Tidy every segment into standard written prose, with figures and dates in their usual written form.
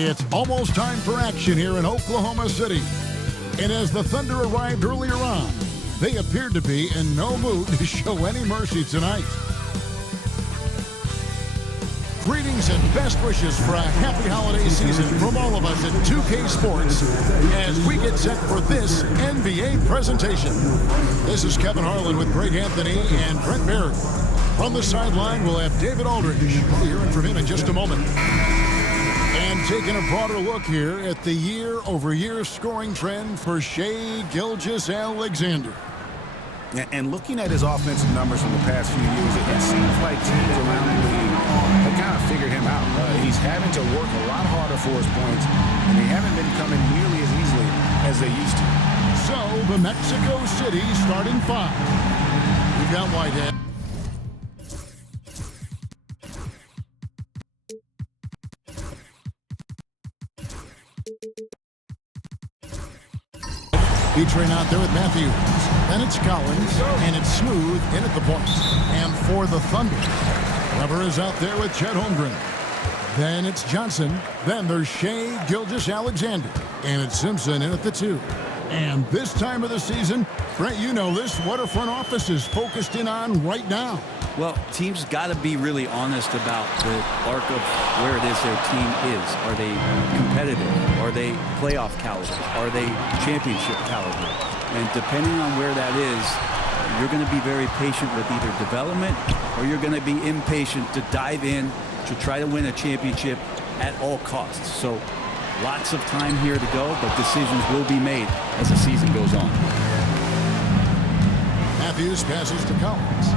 It's almost time for action here in Oklahoma City. And as the Thunder arrived earlier on, they appeared to be in no mood to show any mercy tonight. Greetings and best wishes for a happy holiday season from all of us at 2K Sports as we get set for this NBA presentation. This is Kevin Harlan with Greg Anthony and Brent Barry. From the sideline, we'll have David Aldridge. We'll be hearing from him in just a moment. And taking a broader look here at the year-over-year scoring trend for Shai Gilgeous-Alexander. And looking at his offensive numbers from the past few years, it seems like teams around the league have kind of figured him out. He's having to work a lot harder for his points, and they haven't been coming nearly as easily as they used to. So, the Mexico City starting five. We've got Whitehead. Featuring out there with Matthews. Then it's Collins, and it's Smooth in at the point. And for the Thunder, Weber is out there with Chet Holmgren. Then it's Johnson. Then there's Shai Gilgeous-Alexander. And it's Simpson in at the 2. And this time of the season, Brent, you know this, what our front office is focused in on right now. Well, teams got to be really honest about the arc of where it is their team is. Are they competitive? Are they playoff caliber? Are they championship caliber? And depending on where that is, you're going to be very patient with either development or you're going to be impatient to dive in to try to win a championship at all costs. So lots of time here to go, but decisions will be made as the season goes on. Matthews passes to Collins.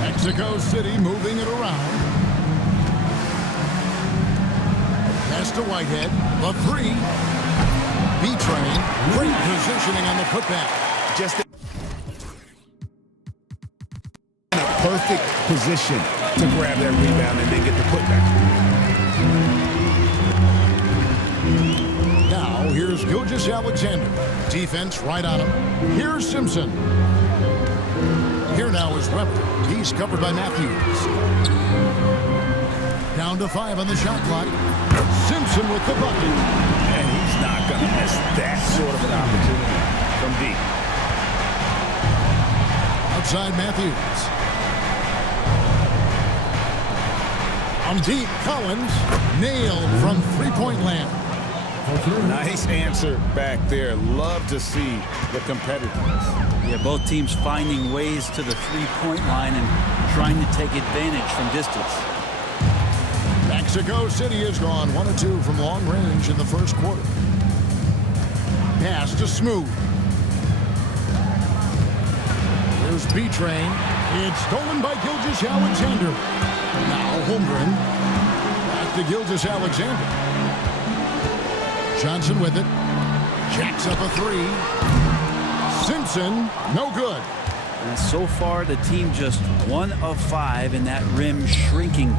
Mexico City moving it around. Pass to Whitehead. The 3. B-Train. Great positioning on the putback. Just in a perfect position to grab that rebound and then get the putback. Now, here's Gilgeous-Alexander. Defense right on him. Here's Simpson. Here now is Weber. He's covered by Matthews. Down to 5 on the shot clock. Simpson with the bucket. And he's not going to miss that sort of an opportunity from deep. Outside Matthews. On deep, Collins. Nailed from three-point land. Nice answer back there. Love to see the competitiveness. Yeah, both teams finding ways to the three-point line and trying to take advantage from distance. Mexico City has gone 1 of 2 from long range in the first quarter. Pass to Smooth. Here's B-Train. It's stolen by Gilgeous-Alexander. Now Holmgren. Back to Gilgeous-Alexander. Johnson with it. Jacks up a 3. Simpson, no good. And so far, the team just 1 of 5 in that rim shrinking.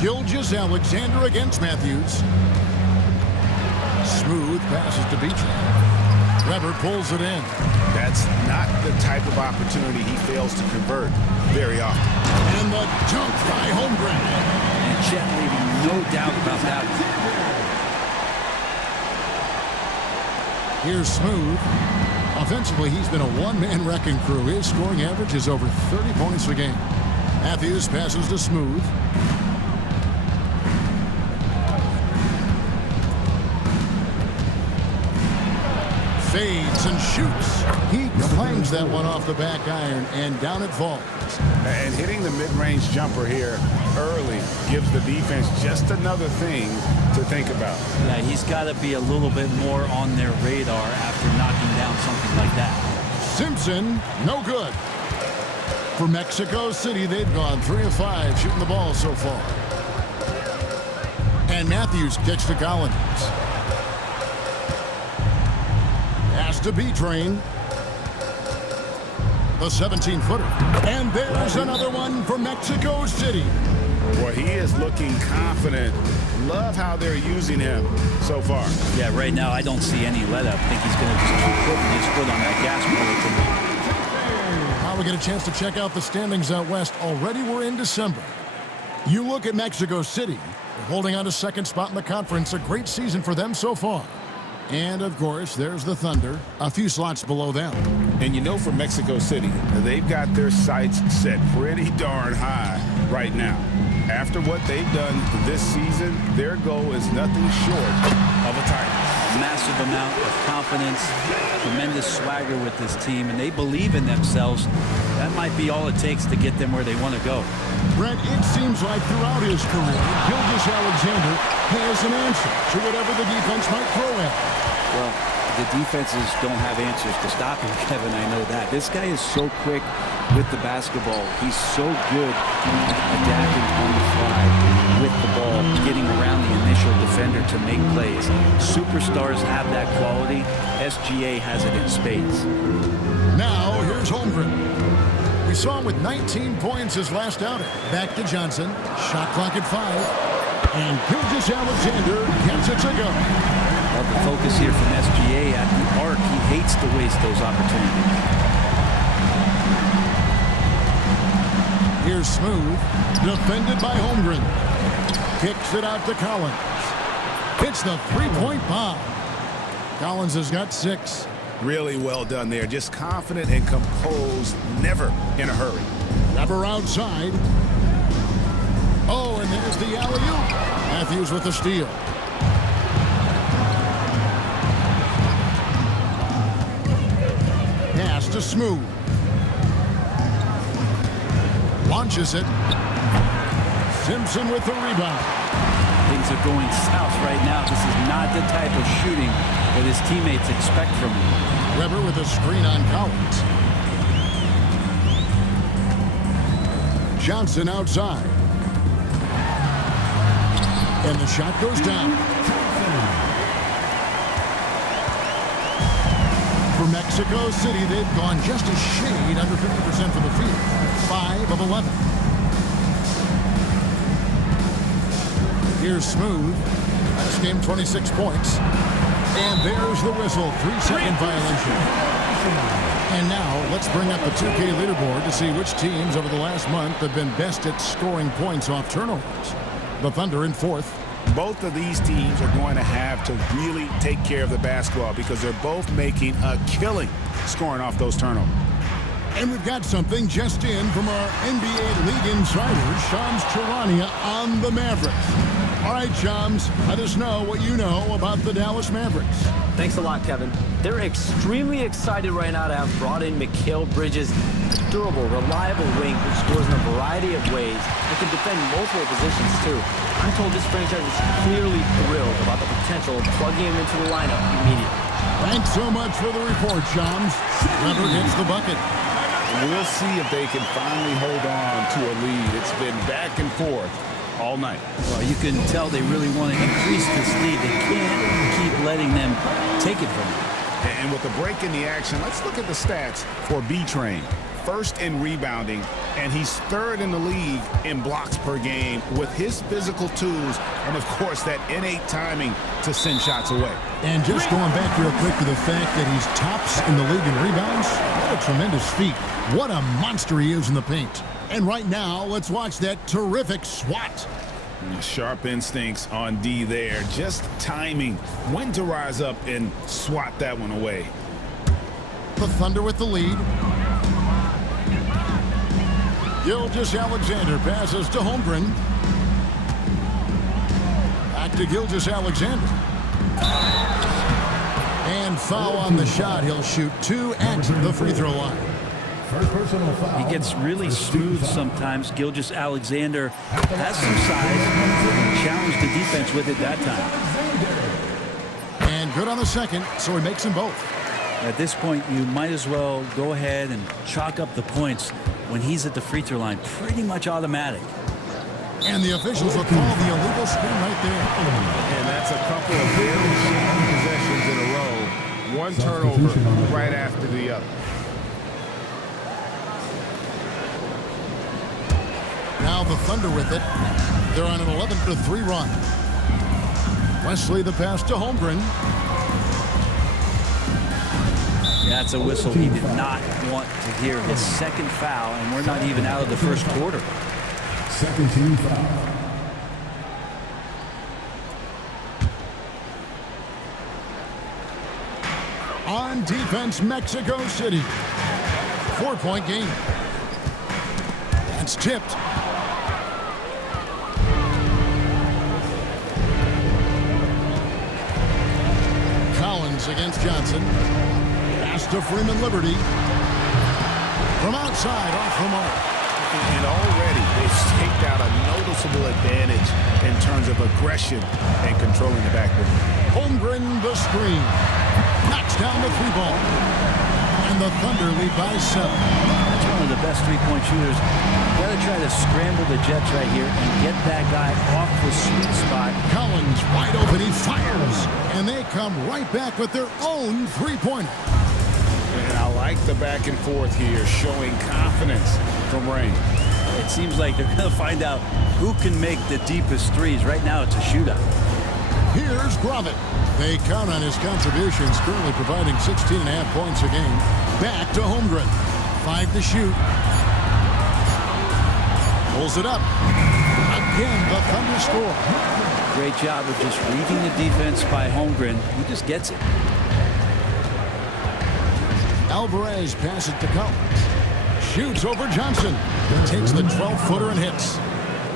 Gilgeous-Alexander against Matthews. Smooth passes to Beach. Weber pulls it in. That's not the type of opportunity he fails to convert very often. And the dunk by Holmgren. And Chet leaving no doubt about that. Here's Smooth. Offensively, he's been a one-man wrecking crew. His scoring average is over 30 points a game. Matthews passes to Smooth. Fades and shoots. He clangs that one off the back iron, and down it falls. And hitting the mid-range jumper here early gives the defense just another thing to think about. Yeah, he's got to be a little bit more on their radar after knocking down something like that. Simpson, no good. For Mexico City, they've gone 3 of 5 shooting the ball so far. And Matthews kicks to Collins. Pass to B-Train. The 17-footer. And there's another one for Mexico City. Boy, he is looking confident. Love how they're using him so far. Yeah, right now I don't see any let up. I think he's going to just keep putting his foot on that gas pedal tonight. we get a chance to check out the standings out west. Already we're in December. You look at Mexico City. They're holding on to second spot in the conference. A great season for them so far. And, of course, there's the Thunder, a few slots below them. And you know for Mexico City, they've got their sights set pretty darn high right now. After what they've done this season, their goal is nothing short of a title. Massive amount of confidence, tremendous swagger with this team, and they believe in themselves. That might be all it takes to get them where they want to go. Brent, it seems like throughout his career, Gilgeous-Alexander has an answer to whatever the defense might throw at him. Well, the defenses don't have answers to stop him, Kevin. I know that. This guy is so quick with the basketball. He's so good at adapting on the fly with the ball, getting around the initial defender to make plays. Superstars have that quality. SGA has it in spades. Now, here's Holmgren. We saw him with 19 points his last outing. Back to Johnson. Shot clock at 5. And Gilgeous-Alexander gets it to go. Well, the focus here from SGA at the arc. He hates to waste those opportunities. Here's Smooth, defended by Holmgren. Kicks it out to Collins. Hits the three-point bomb. Collins has got 6. Really well done there. Just confident and composed, never in a hurry. Weber outside. Oh, and there's the alley-oop. Matthews with the steal. Pass to Smooth. Launches it. Simpson with the rebound. Things are going south right now. This is not the type of shooting that his teammates expect from him. Weber with a screen on Collins. Johnson outside. And the shot goes down. For Mexico City, they've gone just a shade under 50% from the field. 5 of 11. Here's Smooth. Last game, 26 points. And there's the whistle. 3-second violation. And now, let's bring up the 2K leaderboard to see which teams over the last month have been best at scoring points off turnovers. The Thunder in 4th. Both of these teams are going to have to really take care of the basketball because they're both making a killing scoring off those turnovers. And we've got something just in from our NBA League insider, Shams Charania, on the Mavericks. All right, Shams, let us know what you know about the Dallas Mavericks. Thanks a lot, Kevin. They're extremely excited right now to have brought in Mikal Bridges, a durable, reliable wing who scores in a variety of ways and can defend multiple positions, too. I'm told this franchise is clearly thrilled about the potential of plugging him into the lineup immediately. Thanks so much for the report, Shams. Weber gets the bucket. We'll see if they can finally hold on to a lead. It's been back and forth all night. Well, you can tell they really want to increase this lead. They can't keep letting them take it from them. And with the break in the action, let's look at the stats for B-Train. First in rebounding, and he's 3rd in the league in blocks per game with his physical tools and, of course, that innate timing to send shots away. And just going back real quick to the fact that he's tops in the league in rebounds, what a tremendous feat. What a monster he is in the paint. And right now, let's watch that terrific swat. Sharp instincts on D there. Just timing when to rise up and swat that one away. The Thunder with the lead. Gilgeous-Alexander passes to Holmgren. Back to Gilgeous-Alexander. And foul on the shot. He'll shoot 2 at the free throw line. He gets really smooth sometimes. Gilgeous-Alexander has some size and challenged the defense with it that time. And good on the second, so he makes them both. At this point, you might as well go ahead and chalk up the points when he's at the free throw line. Pretty much automatic. And the officials will call the illegal screen right there. And that's a couple of very shady possessions in a row. One turnover right after the other. Now the Thunder with it. They're on an 11-3 run. Wesley the pass to Holmgren. That's a whistle he did not want to hear. His second foul, and we're not even out of the first quarter. Second team foul. On defense, Mexico City. 4-point game. That's tipped. Collins against Johnson. Pass to Freeman Liberty. From outside, off the mark. And already they've staked out a noticeable advantage in terms of aggression and controlling the backboard. Holmgren the screen. Knocks down the three ball. And the Thunder lead by 7. That's one of the best three-point shooters. You got to try to scramble the Jets right here and get that guy off the sweet spot. Collins wide open. He fires. And they come right back with their own three-pointer. And I like the back and forth here, showing confidence from Rain. It seems like they're going to find out who can make the deepest threes. Right now, it's a shootout. Here's Gravett. They count on his contributions, currently providing 16.5 points a game. Back to Holmgren. 5 to shoot. Pulls it up. Again, the Thunder score. Great job of just reading the defense by Holmgren. He just gets it. Alvarez passes to Collins. Shoots over Johnson. Takes the 12-footer and hits.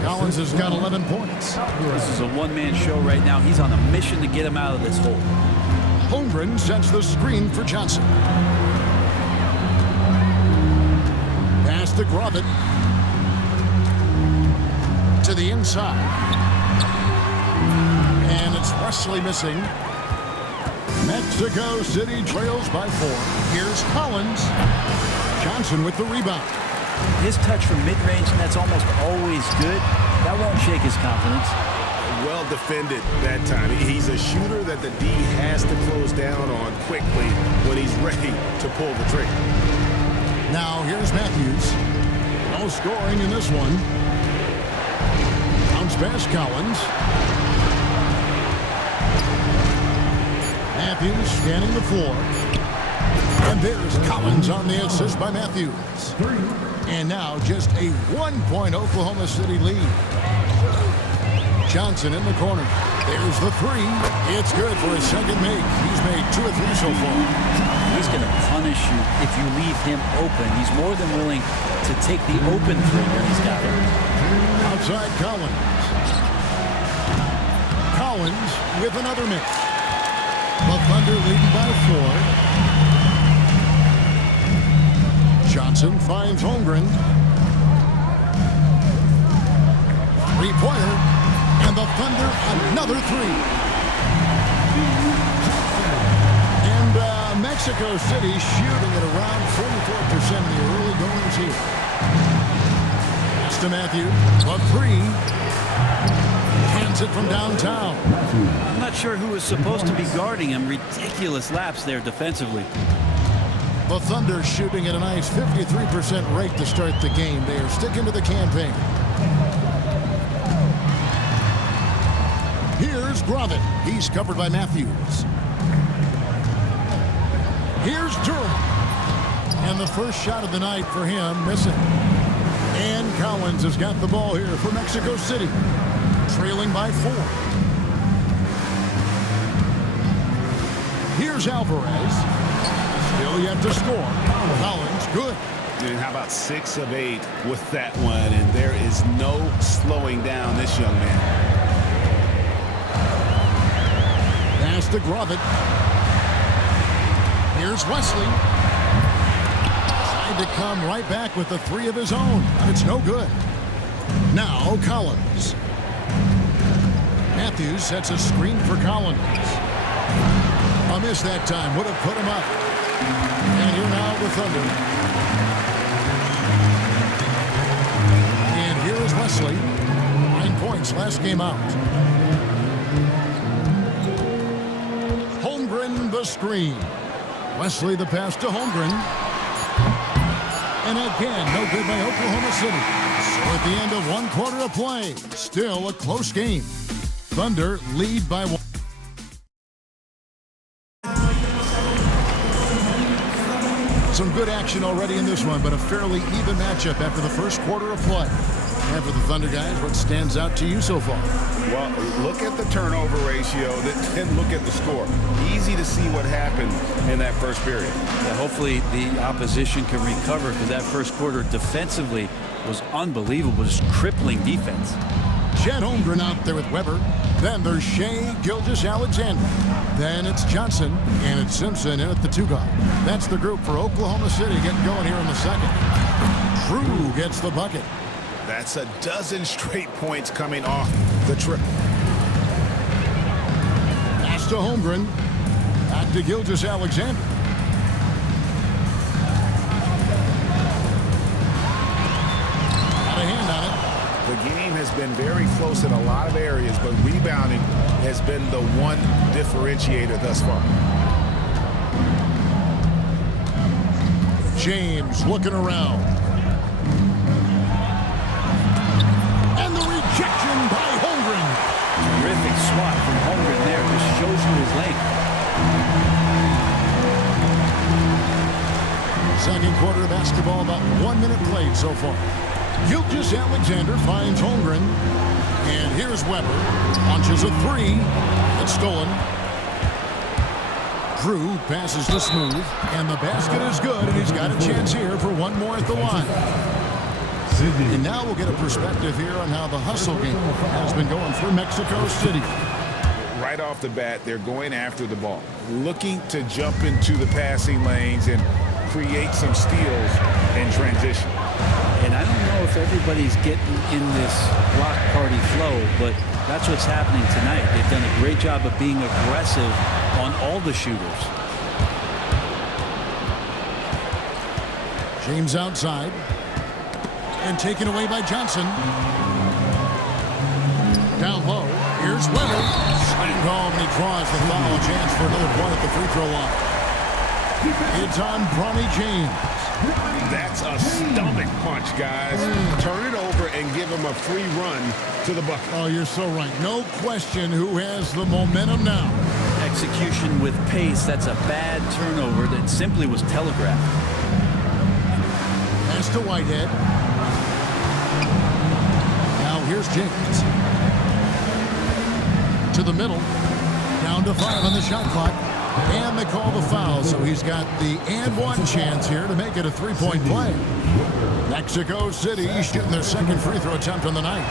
Collins has got 11 points. This is a one-man show right now. He's on a mission to get him out of this hole. Holmgren sets the screen for Johnson. Pass to Gravett. To the inside. And it's Wesley missing. Mexico City trails by 4. Here's Collins. Johnson with the rebound. His touch from mid-range, and that's almost always good. That won't shake his confidence. Well defended that time. He's a shooter that the D has to close down on quickly when he's ready to pull the trigger. Now here's Matthews. No scoring in this one. Bounce pass Collins. Matthews scanning the floor. And there's Collins on the assist by Matthews. And now just a 1-point Oklahoma City lead. Johnson in the corner. There's the 3. It's good for his second make. He's made 2 or 3 so far. He's going to punish you if you leave him open. He's more than willing to take the open 3 when he's got it. Outside Collins. Collins with another miss. The Thunder leading by 4. Johnson finds Holmgren. Three-pointer. And the Thunder another 3. And Mexico City shooting at around 44% in the early goings here. Pass to Matthew. The 3. Hands it from downtown. I'm not sure who was supposed to be guarding him. Ridiculous lapse there defensively. The Thunder shooting at a nice 53% rate to start the game. They are sticking to the campaign. Here's Gravett. He's covered by Matthews. Here's Durham. And the first shot of the night for him missing. And Collins has got the ball here for Mexico City. Trailing by 4. Here's Alvarez. Still yet to score. Collins, good. And how about 6 of 8 with that one? And there is no slowing down this young man. Pass to Gravett. Here's Wesley. Tried to come right back with the 3 of his own, but it's no good. Now Collins. Matthews sets a screen for Collins. A miss that time. Would have put him up. And here now the Thunder. And here is Wesley. 9 points last game out. Holmgren the screen. Wesley the pass to Holmgren. And again, no good by Oklahoma City. So at the end of 1 quarter of play, still a close game. Thunder lead by 1. Some good action already in this one, but a fairly even matchup after the first quarter of play. And for the Thunder guys, what stands out to you so far? Well, look at the turnover ratio, then look at the score. Easy to see what happened in that first period. Yeah, hopefully the opposition can recover, because that first quarter defensively was unbelievable, just crippling defense. Chet Holmgren out there with Weber. Then there's Shai Gilgeous-Alexander. Then it's Johnson, and it's Simpson in at the 2 guard. That's the group for Oklahoma City getting going here in the second. Drew gets the bucket. That's a dozen straight points coming off the triple. Pass to Holmgren. Back to Gilgeous-Alexander. Got a hand on it. The game has been very close in a lot of areas, but rebounding has been the one differentiator thus far. James looking around. And the rejection by Holmgren. Terrific swat from Holmgren there. Just shows you his length. Second quarter of basketball, about 1 minute played so far. Gilgeous-Alexander finds Holmgren. And here's Weber. Launches a 3. It's stolen. Drew passes to Smooth. And the basket is good. And he's got a chance here for one more at the line. And now we'll get a perspective here on how the hustle game has been going for Mexico City. Right off the bat, they're going after the ball, looking to jump into the passing lanes and create some steals in transition. And I don't know if everybody's getting in this block party flow, but that's what's happening tonight. They've done a great job of being aggressive on all the shooters. James outside. And taken away by Johnson. Down low. Here's Weber. Sliding home, and he draws the foul. Chance for another point at the free throw line. It's on Bronny James. That's a stomach punch, guys. Turn it over and give him a free run to the bucket. Oh, you're so right. No question who has the momentum now. Execution with pace. That's a bad turnover that simply was telegraphed. Pass to Whitehead. Now here's James. To the middle. Down to 5 on the shot clock. And they call the foul, so he's got the and one chance here to make it a 3-point play. Mexico City shooting their second free throw attempt on the night.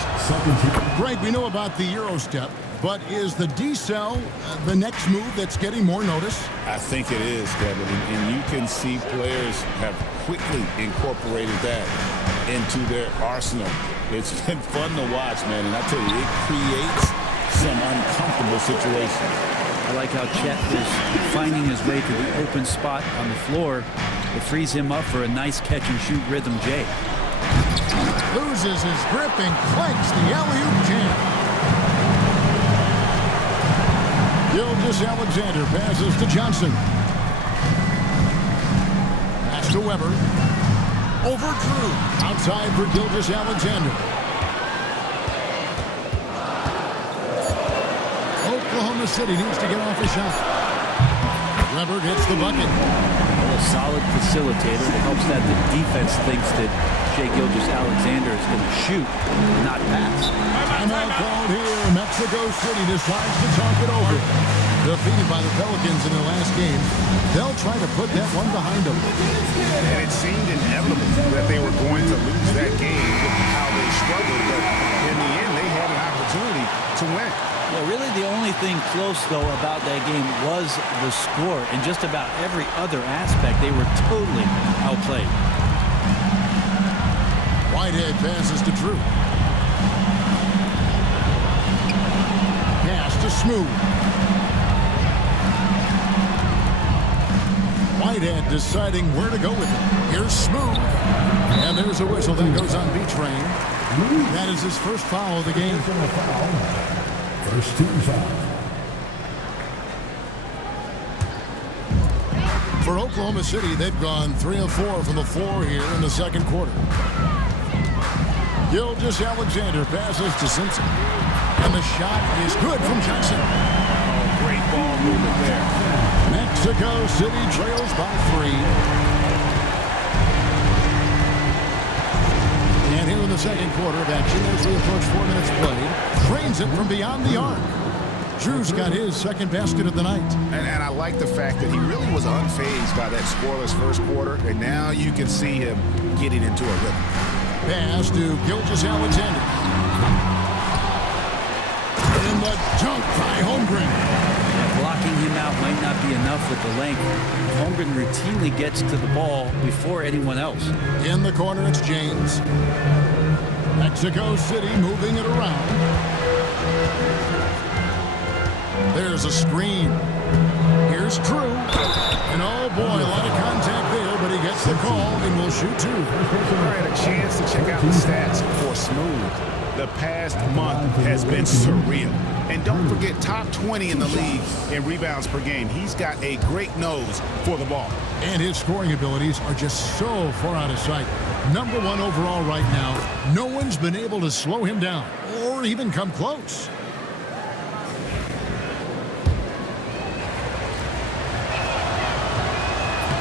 Greg, we know about the Euro step, but is the decel the next move that's getting more notice? I think it is, Devin, and you can see players have quickly incorporated that into their arsenal. It's been fun to watch, man, and I tell you, it creates some uncomfortable situations. I like how Chet is finding his way to the open spot on the floor. It frees him up for a nice catch-and-shoot rhythm J. Loses his grip and clanks the alley-oop jam. Gilgeous-Alexander passes to Johnson. Pass to Weber. Over Drew. Outside for Gilgeous-Alexander. Oklahoma City needs to get off a shot. Weber gets the bucket. A solid facilitator that helps that the defense thinks that Shai Gilgeous-Alexander is going to shoot and not pass. Timeout called here. Mexico City decides to talk it over. Defeated by the Pelicans in their last game, they'll try to put that one behind them. And it seemed inevitable that they were going to lose that game with how they struggled, but in the end, they had an opportunity to win. Well, really the only thing close, though, about that game was the score. In just about every other aspect, they were totally outplayed. Whitehead passes to Drew. Pass to Smooth. Whitehead deciding where to go with it. Here's Smooth. And there's a whistle that goes on B-Train. That is his first foul of the game. First team foul. For Oklahoma City, they've gone 3 of 4 from the floor here in the second quarter. Gilgeous-Alexander passes to Simpson. And the shot is good from Johnson. Oh, great ball movement there. Mexico City trails by 3. the second quarter of action as we approach 4 minutes played. Drains it from beyond the arc. Drew's got his second basket of the night. And I like the fact that he really was unfazed by that scoreless first quarter, and now you can see him getting into a rhythm. Pass to Gilgeous-Alexander. In the dunk by Holmgren. Blocking him out might not be enough with the length. Holmgren routinely gets to the ball before anyone else. In the corner, it's James. Mexico City moving it around. There's a screen. Here's Drew. And oh boy, a lot of contact there, but he gets the call and will shoot two. I had a chance to check out the stats for Smooth. The past month has been surreal. And don't forget, top 20 in the league in rebounds per game. He's got a great nose for the ball. And his scoring abilities are just so far out of sight. Number 1 overall right now. No one's been able to slow him down or even come close.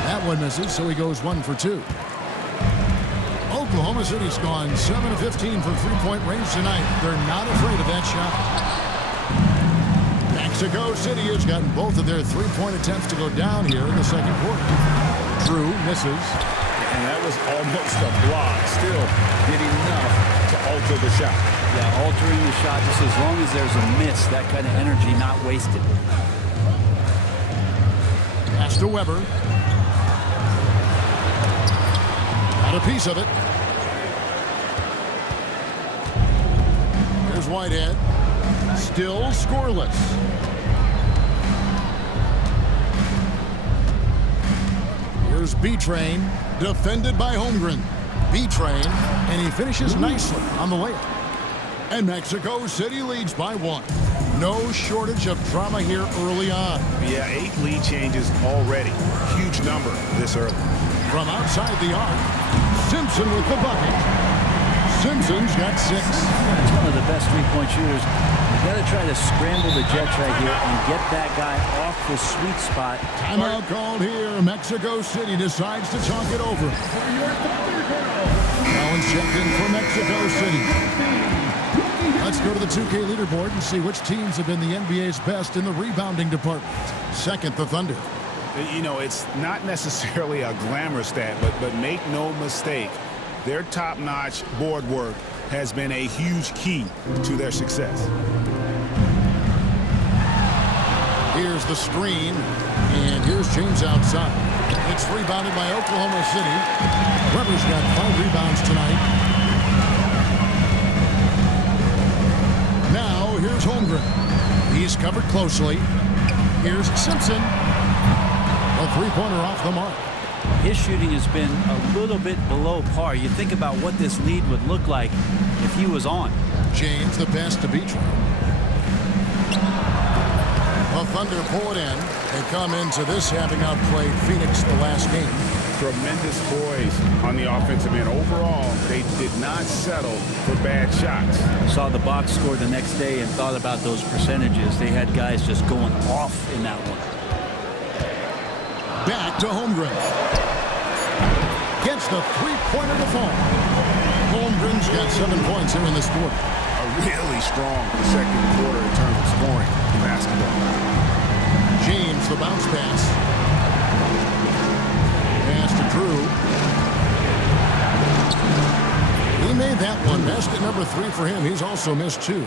That one misses, so he goes 1 for 2. Oklahoma City's gone 7 of 15 from three-point range tonight. They're not afraid of that shot. Mexico City has gotten both of their three-point attempts to go down here in the second quarter. Drew misses. And that was almost a block. Still getting enough to alter the shot. Yeah, altering the shot just as long as there's a miss, that kind of energy not wasted. Pass to Weber. Got a piece of it. Here's Whitehead. Still scoreless. Here's B-Train, defended by Holmgren. B-Train, and he finishes nicely on the layup. And Mexico City leads by 1. No shortage of drama here early on. Yeah, 8 lead changes already. Huge number this early. From outside the arc, Simpson with the bucket. Simpson's got 6. He's one of the best three-point shooters. You got to try to scramble the Jets right here and get that guy off the sweet spot. Timeout called here. Mexico City decides to talk it over. Collins checked in for Mexico City. Let's go to the 2K leaderboard and see which teams have been the NBA's best in the rebounding department. Second, the Thunder. You know, it's not necessarily a glamour stat, but make no mistake, their top-notch board work has been a huge key to their success. Here's the screen, and here's James outside. It's rebounded by Oklahoma City. Weber's got 5 rebounds tonight. Now, here's Holmgren. He's covered closely. Here's Simpson. A three-pointer off the mark. His shooting has been a little bit below par. You think about what this lead would look like if he was on. James, the pass to B-Train. The Thunder pull it in. They come into this having outplayed Phoenix the last game. Tremendous poise on the offensive end. Overall, they did not settle for bad shots. Saw the box score the next day and thought about those percentages. They had guys just going off in that one. Back to Holmgren. Gets the three-pointer to fall. Holmgren's got 7 points here in this quarter. A really strong second quarter in terms of scoring in basketball. James, the bounce pass. Pass to Drew. He made that one. Basket number 3 for him. He's also missed 2.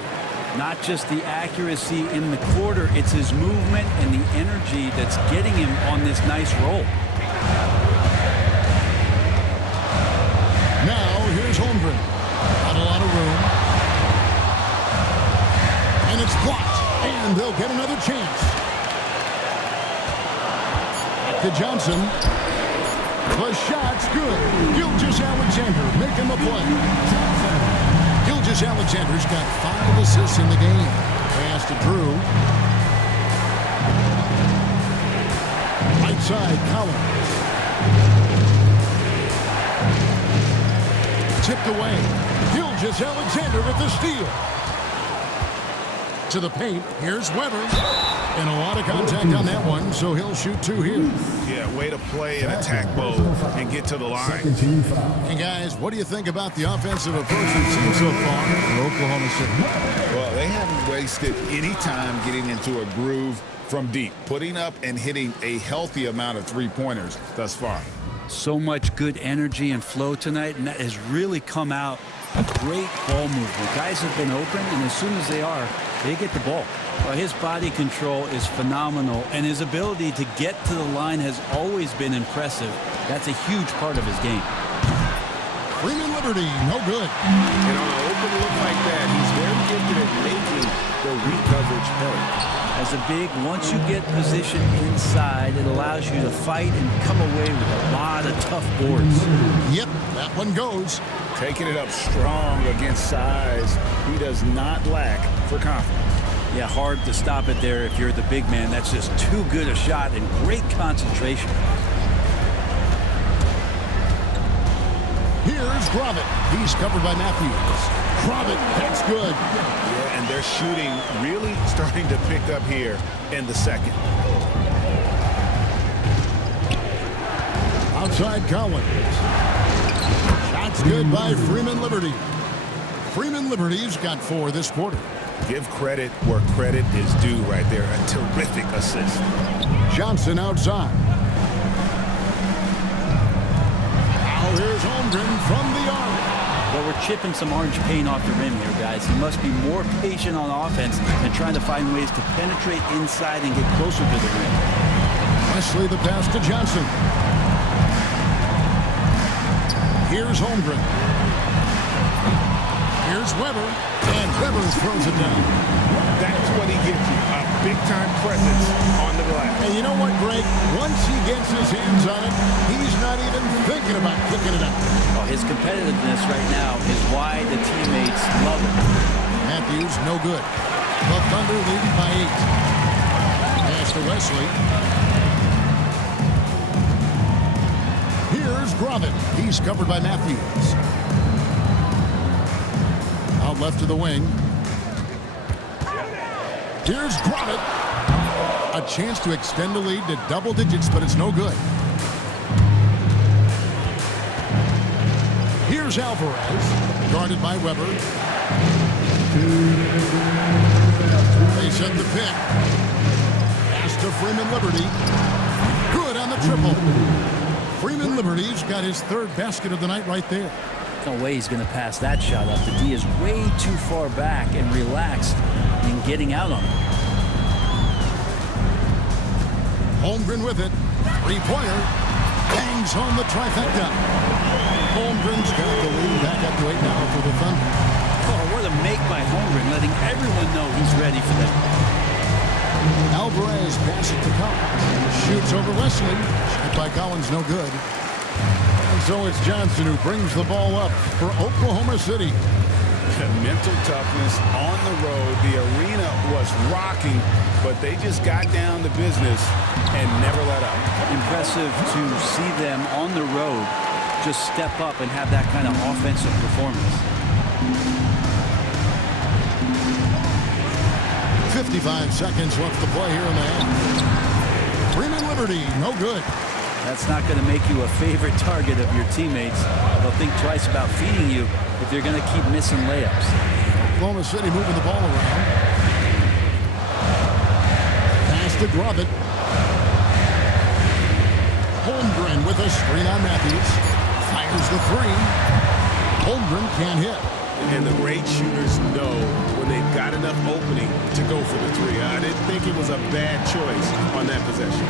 Not just the accuracy in the quarter, it's his movement and the energy that's getting him on this nice roll. Now, here's Holmgren. Not a lot of room. And it's blocked. And they'll get another chance. To Johnson. The shot's good. Gilgeous-Alexander making the play. Gilgeous-Alexander's got 5 assists in the game. Pass to Drew. Right side, Collins. Tipped away. Gilgeous-Alexander with the steal. To the paint. Here's Weber. And a lot of contact on that one, so he'll shoot 2 here. Yeah, way to play and attack mode and get to the line. Second team foul. And guys, what do you think about the offensive approach we've seen so far for Oklahoma City? Well, they haven't wasted any time getting into a groove from deep, putting up and hitting a healthy amount of three-pointers thus far. So much good energy and flow tonight, and that has really come out a great ball movement. Guys have been open, and as soon as they are, they get the ball. Well, his body control is phenomenal, and his ability to get to the line has always been impressive. That's a huge part of his game. Freeman Liberty, no good. And on an open look like that, he's very gifted at making the weak coverage pay. As a big, once you get positioned inside, it allows you to fight and come away with a lot of tough boards. Yep, that one goes. Taking it up strong against size. He does not lack for confidence. Yeah, hard to stop it there if you're the big man. That's just too good a shot and great concentration. Here's Gravett. He's covered by Matthews. Gravett, that's good. Yeah, and they're shooting really starting to pick up here in the second. Outside Collins. Shots good by Freeman Liberty. Freeman Liberty's got 4 this quarter. Give credit where credit is due right there. A terrific assist. Johnson outside. Now here's Holmgren from the arc. Well, we're chipping some orange paint off the rim here, guys. He must be more patient on offense and trying to find ways to penetrate inside and get closer to the rim. Wesley the pass to Johnson. Here's Holmgren. Here's Weber. And Weber throws it down. That's what he gives you, a big-time presence on the glass. And you know what, Greg? Once he gets his hands on it, he's not even thinking about kicking it out. Well, his competitiveness right now is why the teammates love him. Matthews, no good. The Thunder leading by 8. Pass to Wesley. Here's Gravett. He's covered by Matthews. Out left to the wing. Here's Gravett. A chance to extend the lead to double digits, but it's no good. Here's Alvarez, guarded by Weber. They set the pick. Pass to Freeman Liberty. Good on the triple. Freeman Liberty's got his 3rd basket of the night right there. No way he's going to pass that shot up. The D is way too far back and relaxed in getting out on it. Holmgren with it. 3-pointer. Bangs home the trifecta. Holmgren's got the lead back up to 8 now for the Thunder. Oh, what a make by Holmgren, letting everyone know he's ready for them. Alvarez passes it to Collins. Shoots over Wesley. Shot by Collins, no good. And so it's Johnson who brings the ball up for Oklahoma City. Mental toughness on the road. The arena was rocking, but they just got down to business and never let up. Impressive To see them on the road just step up and have that kind of offensive performance. 55 seconds left to play here in the half. Freeman Liberty, no good. That's not going to make you a favorite target of your teammates. They'll think twice about feeding you if you're going to keep missing layups. Oklahoma City moving the ball around. Pass to Gravett. Holmgren with a screen on Matthews. Fires the 3. Holmgren can't hit. And the great shooters know when they've got enough opening to go for the 3. I didn't think it was a bad choice on that possession.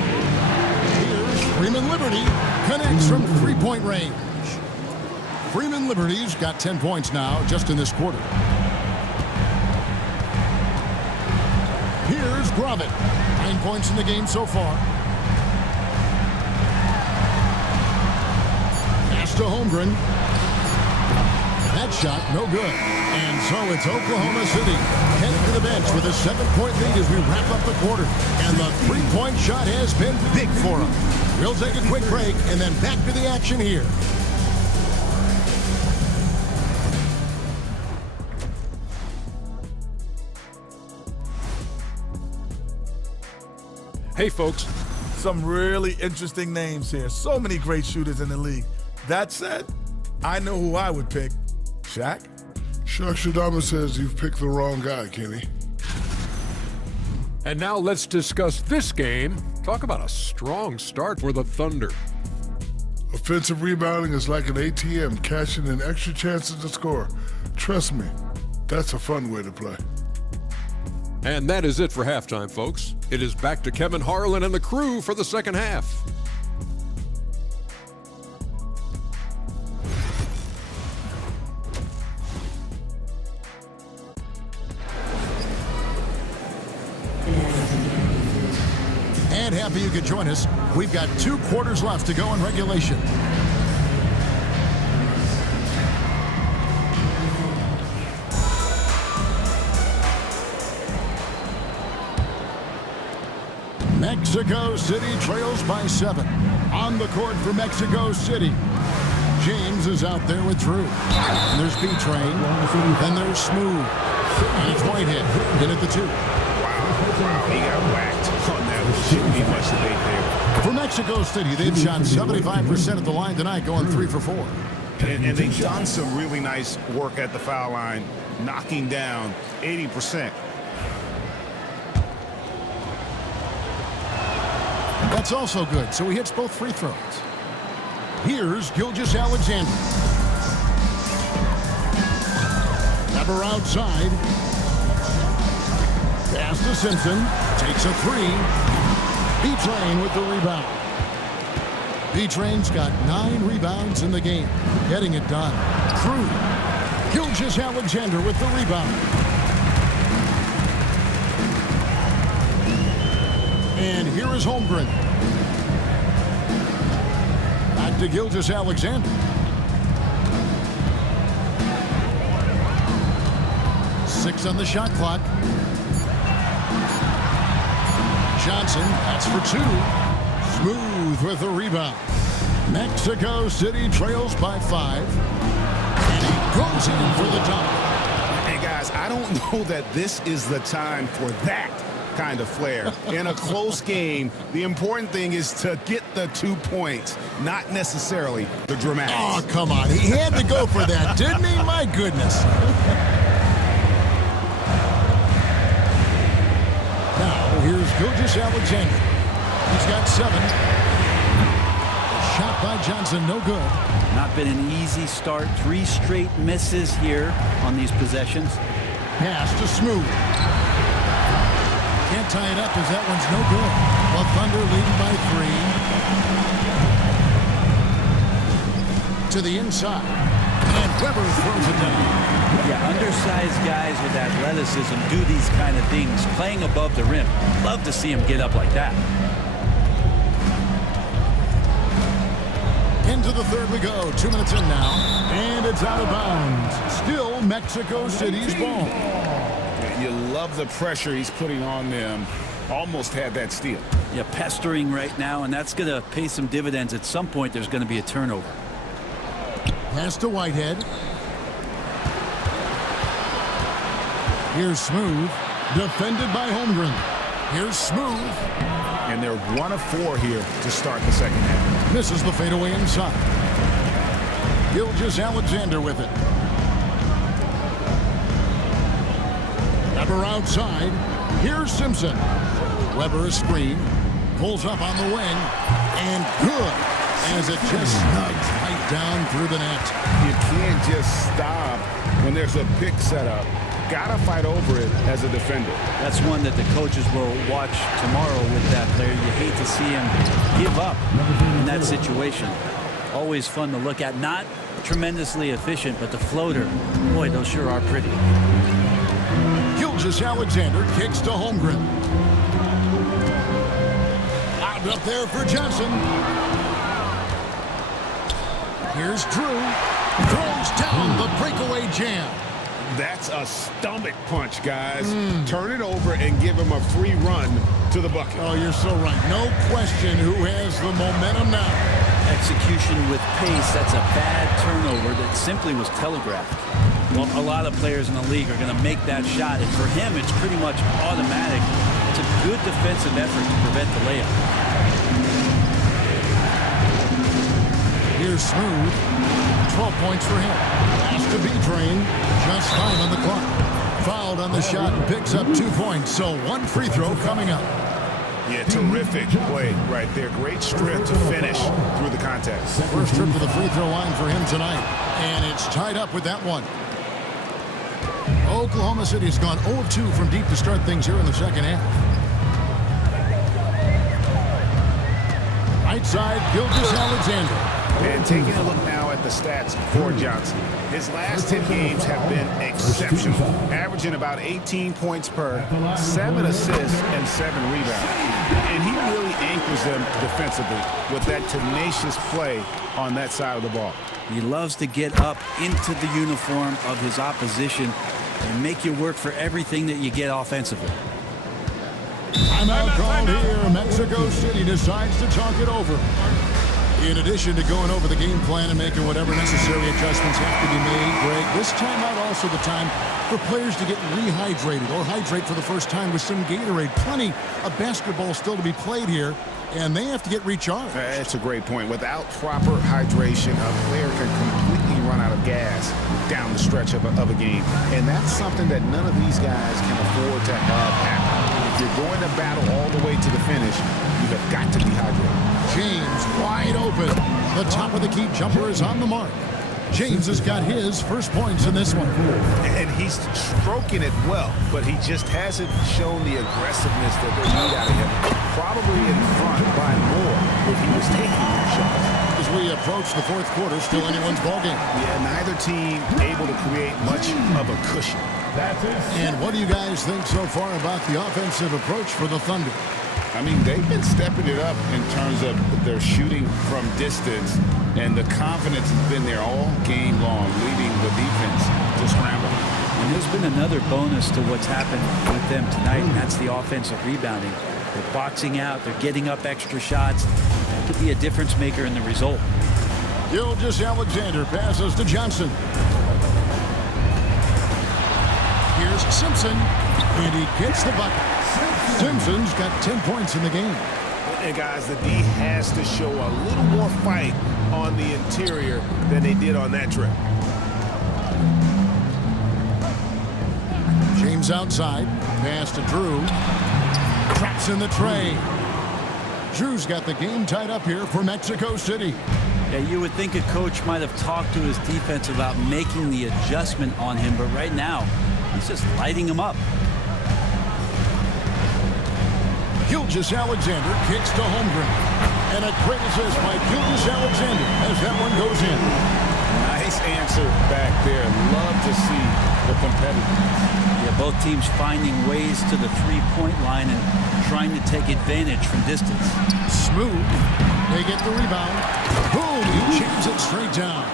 Here's Freeman Liberty. Connects from 3-point range. Freeman Liberty's got 10 points now just in this quarter. Here's Gravett. 9 points in the game so far. Pass to Holmgren. That shot, no good. And so it's Oklahoma City heading to the bench with a 7-point lead as we wrap up the quarter. And the 3-point shot has been big for them. We'll take a quick break and then back to the action here. Hey, folks. Some really interesting names here. So many great shooters in the league. That said, I know who I would pick. Shaq? Shaq Shadama says you've picked the wrong guy, Kenny. And now let's discuss this game. Talk about a strong start for the Thunder. Offensive rebounding is like an ATM, cashing in extra chances to score. Trust me, that's a fun way to play. And that is it for halftime, folks. It is back to Kevin Harlan and the crew for the second half. And happy you could join us. We've got 2 quarters left to go in regulation. Mexico City trails by 7. On the court for Mexico City. James is out there with Drew. And there's B-Train. Then there's Smooth. And it's Whitehead in at the 2. He got whacked on that. Shouldn't be much debate there. For Mexico City, they've shot 75% at the line tonight, going 3 for 4. And they've done some really nice work at the foul line, knocking down 80%. That's also good, so he hits both free throws. Here's Gilgeous-Alexander. Never outside. Pass to Simpson. Takes a 3. B-Train with the rebound. B-Train's got 9 rebounds in the game. Getting it done. True. Gilgeous-Alexander with the rebound. And here is Holmgren. Back to Gilgeous-Alexander. 6 on the shot clock. Johnson, that's for 2. Smooth with the rebound. Mexico City trails by 5. And he goes in for the dunk. Hey, guys, I don't know that this is the time for that kind of flair. In a close game, the important thing is to get the 2 points, not necessarily the dramatics. Oh, come on. He had to go for that, didn't he? My goodness. Now, here's Gilgeous-Alexander. He's got 7. Shot by Johnson, no good. Not been an easy start. 3 straight misses here on these possessions. Pass to Smooth. Can't tie it up as that one's no good. Well, Thunder leading by 3. To the inside. And Weber throws it down. Yeah, undersized guys with athleticism do these kind of things, playing above the rim. Love to see him get up like that. Into the third we go. 2 minutes in now. And it's out of bounds. Still Mexico City's ball. You love the pressure he's putting on them. Almost had that steal. Yeah, pestering right now, and that's going to pay some dividends. At some point, there's going to be a turnover. Pass to Whitehead. Here's Smooth. Defended by Holmgren. Here's Smooth. And they're 1 of 4 here to start the second half. Misses the fadeaway inside. Gilgeous-Alexander with it. Weber outside. Here's Simpson. Weber a screen. Pulls up on the wing. And good. As it just snugs right down through the net. You can't just stop when there's a pick set up. Gotta fight over it as a defender. That's one that the coaches will watch tomorrow with that player. You hate to see him give up in that situation. Always fun to look at. Not tremendously efficient, but the floater, boy, those sure are pretty. Gilgeous-Alexander kicks to Holmgren. Out up there for Johnson. Here's Drew. Throws down the breakaway jam. That's a stomach punch, guys. Turn it over and give him a free run to the bucket. Oh, you're so right. No question who has the momentum now. Execution with pace. That's a bad turnover that simply was telegraphed. Well, a lot of players in the league are going to make that shot, and for him, it's pretty much automatic to good defensive effort to prevent the layup. Here's Smooth. 12 points for him. Has to be drained. Just 5 on the clock. Fouled on the shot and picks up 2 points. So 1 free throw coming up. Yeah, terrific play right there. Great strength to finish through the contest. First trip to the free throw line for him tonight. And it's tied up with that one. Oklahoma City's gone 0-2 from deep to start things here in the second half. Right side, Gilgeous-Alexander. And taking a look now at the stats for Johnson. His last 10 games have been exceptional, averaging about 18 points per, 7 assists, and 7 rebounds. And he really anchors them defensively with that tenacious play on that side of the ball. He loves to get up into the uniform of his opposition and make you work for everything that you get offensively. Timeout called here. Mexico City decides to talk it over. In addition to going over the game plan and making whatever necessary adjustments have to be made, Greg, this timeout also the time for players to get rehydrated or hydrate for the first time with some Gatorade. Plenty of basketball still to be played here, and they have to get recharged. That's a great point. Without proper hydration, a player can completely run out of gas down the stretch of a game. And that's something that none of these guys can afford to have happen. If you're going to battle all the way to the finish, you have got to be hydrated. James wide open. The top of the key jumper is on the mark. James has got his first points in this one. And he's stroking it well, but he just hasn't shown the aggressiveness that they need out of him. Probably in front by more if he was taking more shots. As we approach the fourth quarter, still anyone's ballgame. Yeah, neither team able to create much of a cushion. And what do you guys think so far about the offensive approach for the Thunder? I mean, they've been stepping it up in terms of their shooting from distance, and the confidence has been there all game long, leading the defense to scramble. And there's been another bonus to what's happened with them tonight, and that's the offensive rebounding. They're boxing out, they're getting up extra shots. That could be a difference maker in the result. Gilgeous-Alexander passes to Johnson. Here's Simpson, and he gets the bucket. Simpson's got 10 points in the game. And guys, the D has to show a little more fight on the interior than they did on that trip. James outside, pass to Drew. Traps in the tray. Drew's got the game tied up here for Mexico City. Yeah, you would think a coach might have talked to his defense about making the adjustment on him, but right now, he's just lighting him up. Gilgeous-Alexander kicks to Holmgren. And a great assist by Gilgeous-Alexander as that one goes in. Nice answer back there. Love to see the competitiveness. Yeah, both teams finding ways to the three-point line and trying to take advantage from distance. Smooth. They get the rebound. Boom! He jams it straight down.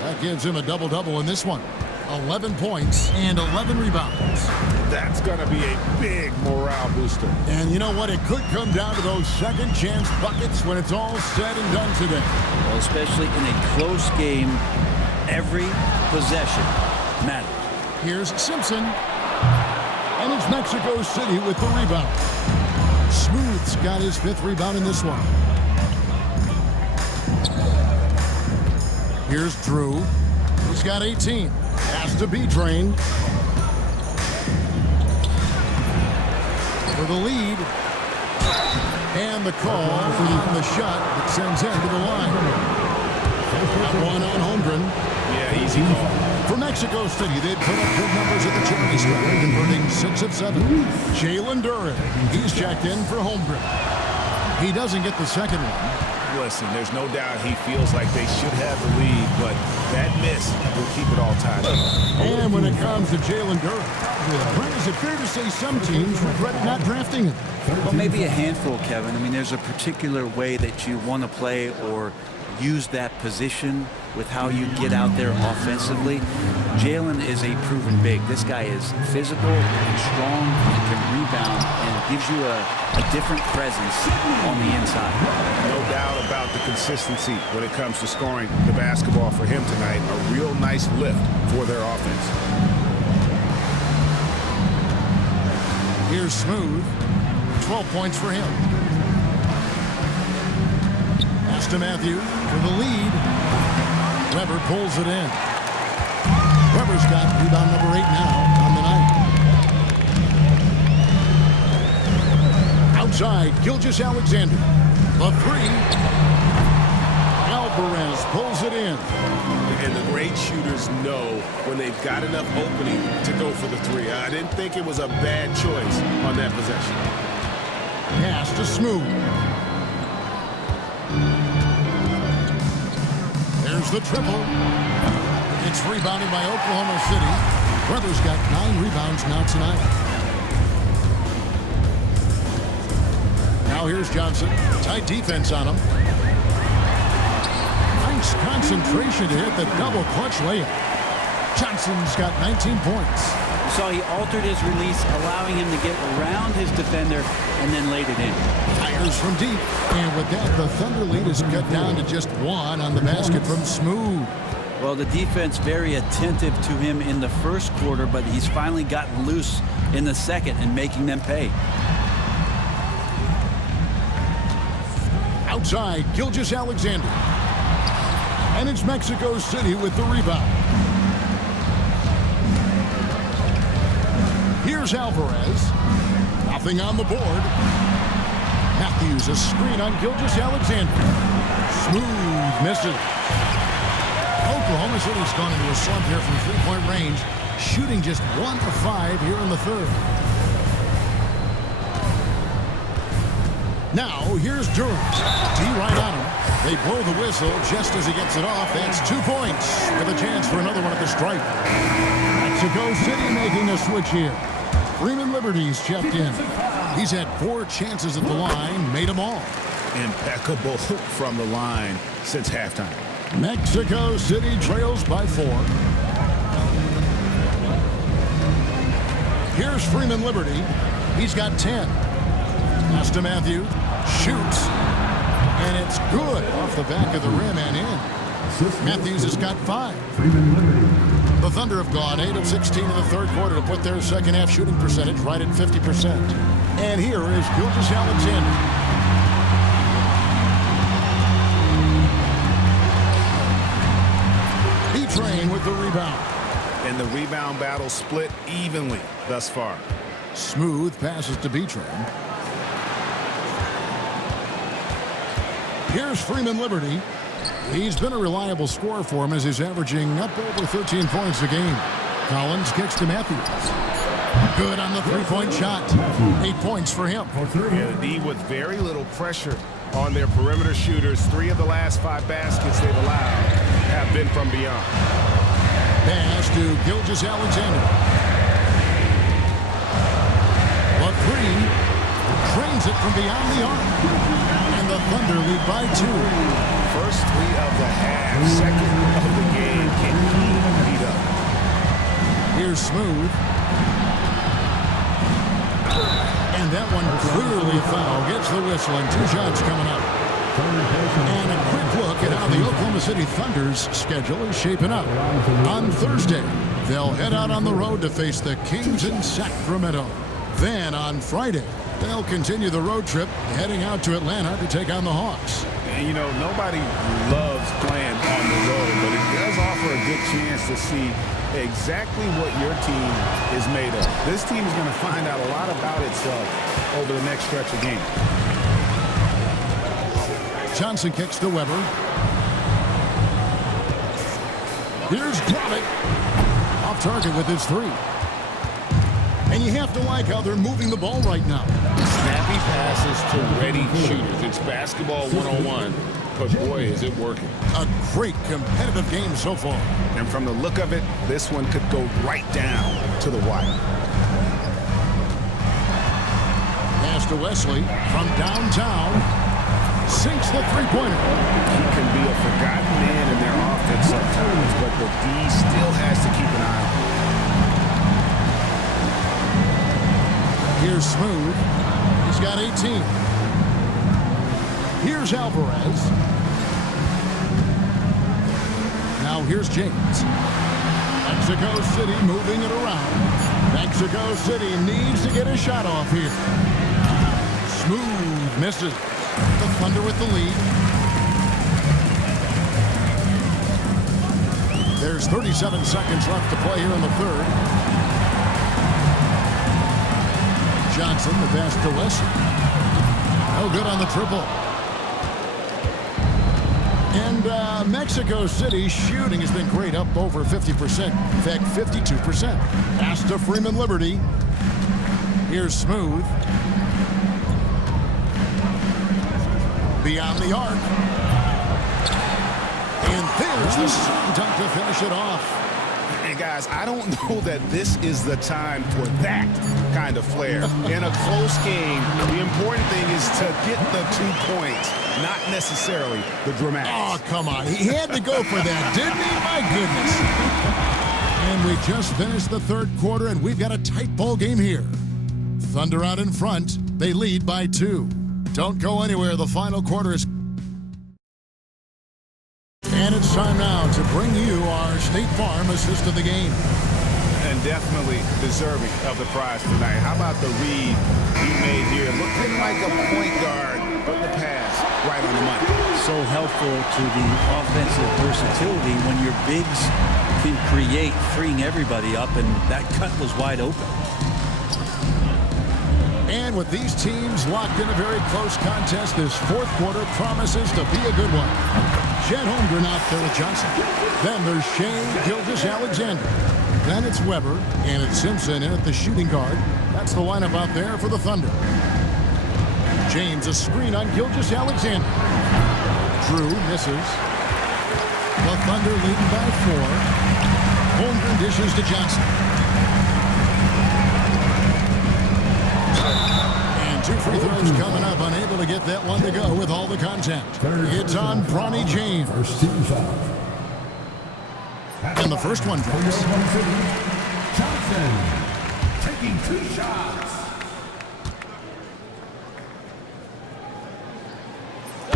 That gives him a double-double in this one. 11 points and 11 rebounds. That's going to be a big morale booster. And you know what? It could come down to those second chance buckets when it's all said and done today. Well, especially in a close game, every possession matters. Here's Simpson. And it's Mexico City with the rebound. Smooth's got his 5th rebound in this one. Here's Drew. He's got 18. Has to be drained. For the lead. And the call on the shot that sends him to the line. That one on Holmgren. Yeah, easy call. For Mexico City, they'd put up good numbers at the charity stripe, converting 6 of 7. Jalen Duren, he's checked in for Holmgren. He doesn't get the second one. Listen, there's no doubt he feels like they should have the lead, but that miss will keep it all tied up. And when it comes to Jalen Duren, Brent, is it fair to say some teams regret not drafting him? Well, maybe a handful, Kevin. I mean, there's a particular way that you want to play or use that position with how you get out there offensively. Jalen is a proven big. This guy is physical and strong and can rebound and gives you a different presence on the inside. No doubt about the consistency when it comes to scoring the basketball for him tonight. A real nice lift for their offense. Here's Smooth. 12 points for him. Pass to Matthew for the lead. Weber pulls it in. Weber's got rebound number 8 now on the night. Outside, Gilgeous-Alexander. The three. Alvarez pulls it in. And the great shooters know when they've got enough opening to go for the three. I didn't think it was a bad choice on that possession. Pass to Smooth. There's the triple. It's rebounded by Oklahoma City. Weber's got 9 rebounds now tonight. Now here's Johnson. Tight defense on him. Nice concentration to hit the double clutch layup. Johnson's got 19 points. So he altered his release, allowing him to get around his defender and then laid it in. Fires from deep. And with that, the Thunder lead is cut down to just 1 on the basket from Smooth. Well, the defense very attentive to him in the first quarter, but he's finally gotten loose in the second and making them pay. Outside, Gilgeous-Alexander. And it's Mexico City with the rebound. Here's Alvarez. Nothing on the board. Matthews, a screen on Gilgeous-Alexander. Smooth misses. Oklahoma City's gone into a slump here from three-point range, shooting just 1 of 5 here in the third. Now, here's Durham. D right on him. They blow the whistle just as he gets it off. That's 2 points with a chance for another one at the stripe. Mexico City making a switch here. Freeman Liberty's checked in. He's had 4 chances at the line, made them all. Impeccable from the line since halftime. Mexico City trails by 4. Here's Freeman Liberty. He's got 10. Pass to Matthew. Shoots. And it's good off the back of the rim and in. Matthews has got 5. The Thunder have gone 8 of 16 in the third quarter to put their second half shooting percentage right at 50%. And here is Gilgeous-Alexander. Train with the rebound. And the rebound battle split evenly thus far. Smooth passes to B-Train. Here's Freeman Liberty. He's been a reliable scorer for him as he's averaging up over 13 points a game. Collins kicks to Matthews. Good on the three-point shot. 8 points for him. Yeah, the D with very little pressure on their perimeter shooters. 3 of the last 5 baskets they've allowed have been from beyond. Pass to Gilgeous-Alexander. The 3 trains it from beyond the arc. And the Thunder lead by 2. First 3 of the half, second of the game. Can he beat up? Here's Smooth. And that one clearly a foul. Gets the whistle and 2 shots coming up. And a quick look at how the Oklahoma City Thunder's schedule is shaping up. On Thursday, they'll head out on the road to face the Kings in Sacramento. Then on Friday, they'll continue the road trip, heading out to Atlanta to take on the Hawks. And, you know, nobody loves playing on the road, but it does offer a good chance to see exactly what your team is made of. This team is going to find out a lot about itself over the next stretch of games. Johnson kicks to Weber. Here's Gromit. Off target with his 3. And you have to like how they're moving the ball right now. Snappy passes to ready shooters. It's basketball 101, but boy, is it working. A great competitive game so far. And from the look of it, this one could go right down to the wire. Pass to Wesley from downtown. Sinks the three-pointer. He can be a forgotten man in their offense sometimes, but the D still has to keep an eye on him. Here's Smooth. He's got 18. Here's Alvarez. Now here's James. Mexico City moving it around. Mexico City needs to get a shot off here. Smooth misses. The Thunder with the lead. There's 37 seconds left to play here in the third. Johnson, the pass to Wesley. No good on the triple. And Mexico City shooting has been great, up over 50%. In fact, 52%. Pass to Freeman Liberty. Here's Smooth. Beyond the arc. And there's the slam dunk to finish it off. Hey, guys, I don't know that this is the time for that kind of flair. In a close game, the important thing is to get the 2 points, not necessarily the dramatics. Oh, come on. He had to go for that, didn't he? My goodness. And we just finished the third quarter, and we've got a tight ball game here. Thunder out in front. They lead by 2. Don't go anywhere. The final quarter is... And it's time now to bring you our State Farm assist of the game. And definitely deserving of the prize tonight. How about the read he made here? Looking like a point guard, but the pass right on the money. So helpful to the offensive versatility when your bigs can create, freeing everybody up, and that cut was wide open. And with these teams locked in a very close contest, this fourth quarter promises to be a good one. Chet Holmgren out there with Johnson. Then there's Shane Gilgeous-Alexander. Then it's Weber, and it's Simpson in at the shooting guard. That's the lineup out there for the Thunder. James, a screen on Gilgeous-Alexander. Drew misses. The Thunder leading by 4. Holmgren dishes to Johnson. And 2 free throws coming up. Unable to get that one to go with all the contact. It's on Bronny James. And the first one drops. Johnson taking 2 shots.